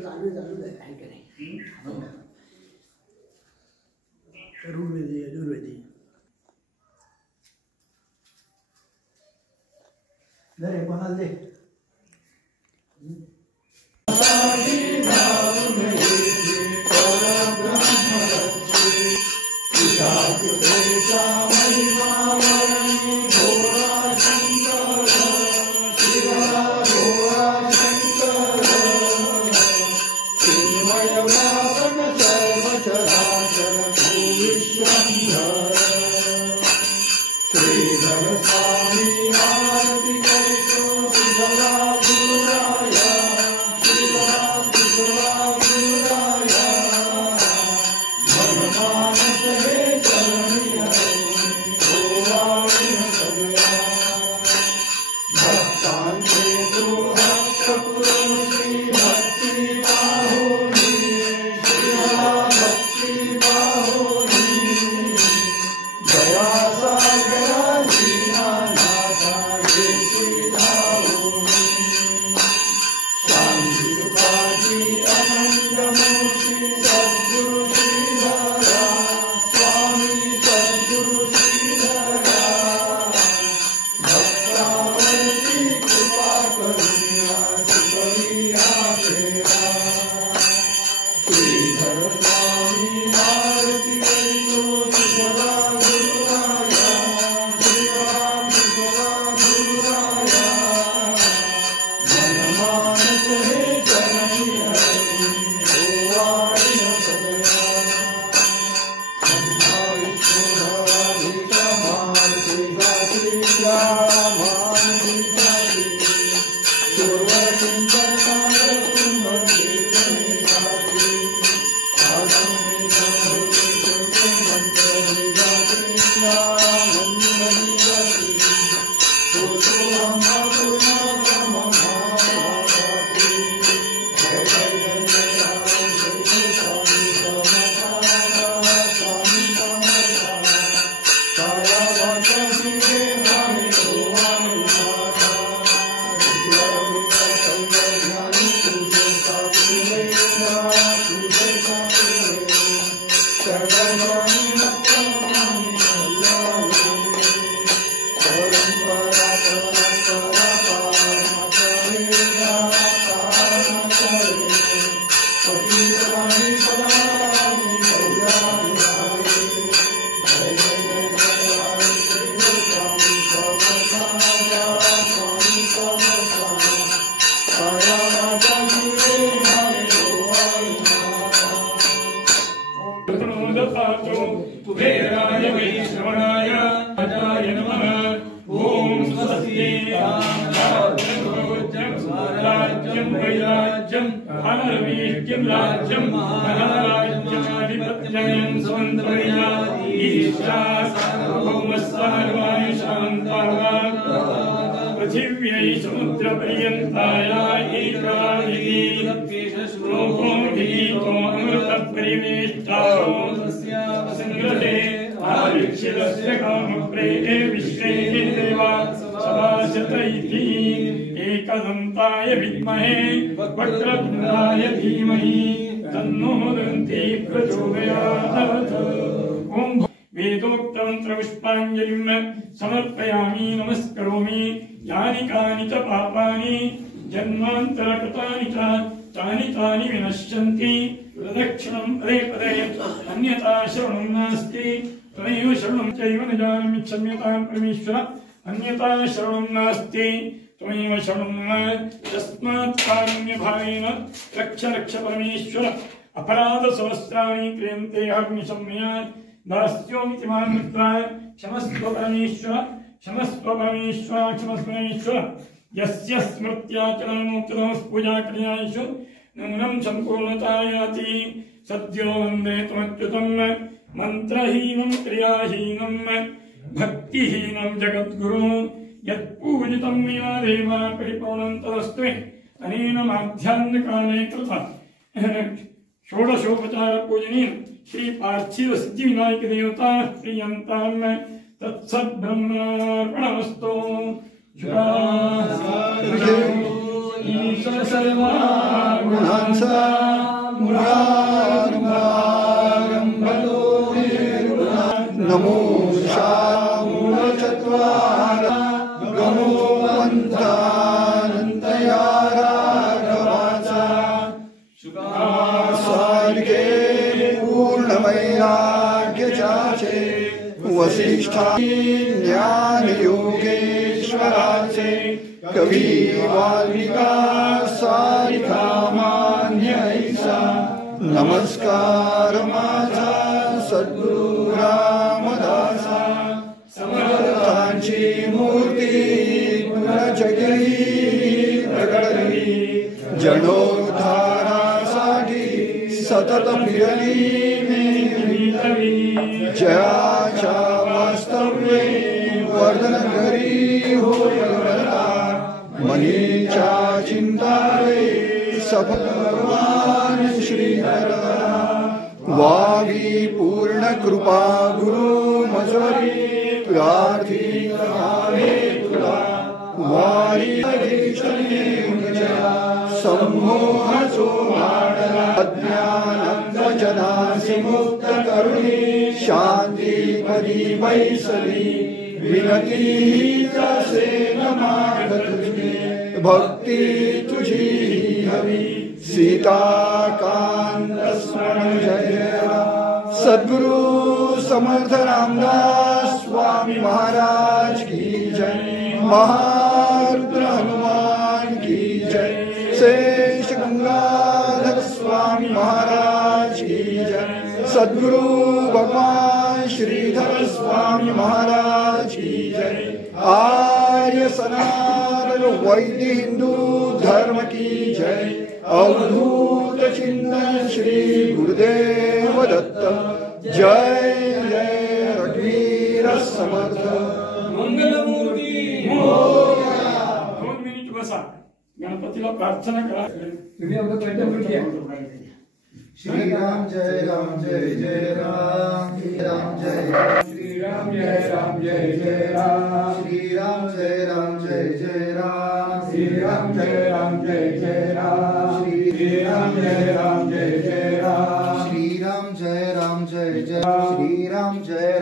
चालू आहे का नाही ऋग्वेदी यजुर्वेदी दे कोणाला दे एकदन्ताय विद्महे वक्रतुण्डाय धीमहि तन्नो दन्ति प्रचोदयात्। ओम वेदोक्तमन्त्रपुष्पाञ्जलिं समर्पयामि नमस्करोमि। यानि कानि च पापानि जन्मान्तरकृतानि च तानि तानि विनश्यन्ति। प्रदक्षिणं पदे पदे अन्यथा शरणं नास्ति। त्वमेव शरणं चैव न जानामि क्षम्यतां परमेश्वर अन्यथा शरणं नास्ति। त्वमेव शरणं तस्मात् कारुण्यभावेन रक्ष रक्ष परमेश्वर। अपराधसहस्राणि क्रियन्ते अग्निशमनात् दास्योमिति मां मत्वा क्षमस्व परमेश्वर क्षमस्व परमेश्वर क्षमस्व परमेश्वर। यस्य स्मृत्याचरणोत्तमपूजाक्रियासु नूनं सम्पूर्णता याति। सद्यो वन्दे त्वमच्युतं मन्त्रहीनं क्रियाहीनं भक्तिहीनं जगद्गुरुं। यत्पूजितं मया देव परिपूर्णं तदस्तु। अनेन माध्याह्नकाले कृत षोडशोपचार पूजनीय श्री पार्थिव सिद्धिविनायक देवता प्रियंतां तत्सद्ब्रह्मार्पणमस्तु। ईश सर्वा रघुनांसा मुरारंभारं भतो नमो शामूलचत्वार गमो मंत्रानंतयाराघवाचा सारिके पूर्णवैराग्यजाचे वसिष्ठा ज्ञान योगेश्वराचे कवी वाल्मिका सारिका मान्य ऐसा नमस्कार माझा सद्गुरु रामदासा समर्थांची मूर्ती पुनर्जगी प्रगटली जनोद्धारासाठी सतत फिरली मेली जयाच्या वास्तव्ये वर्धन घरी होय मनीच्या चिंताळे सफल भगवान श्रीहर वावी पूर्ण कृपा गुरु मजवरी प्रार्थी आहे तुला वारी समूह चोहाडला अज्ञानंद जनासी मुक्त करुणी शांती पदी बैसली विनती जसे न माग तुझे भक्ती तुझी हवी सीताकांत स्मरण जय सद्गुरु समर्थ रामदास स्वामी महाराज की जय महारुद्र हनुमान की जय शेष गंगाधर स्वामी महाराज की जय सद्गुरु भगवान श्रीधर स्वामी महाराज की जय आर्य सनातन वैद्य हिंदू धर्म की जय अवधूत चिंतन श्री गुरुदेव दत्त जय जय रघुवीर समर्थ मंगलमूर्ती 2 मिनिट बसा गणपतीला प्रार्थना करा तुम्ही अगोदर प्रयत्न घ्या श्री राम जय राम जय जय राम श्री राम जय श्री राम जय राम जय जय राम श्री राम जय राम जय जय राम श्री राम जय राम जय जय राम श्री राम जय राम जय जय राम श्री राम जय राम जय जय श्री राम जय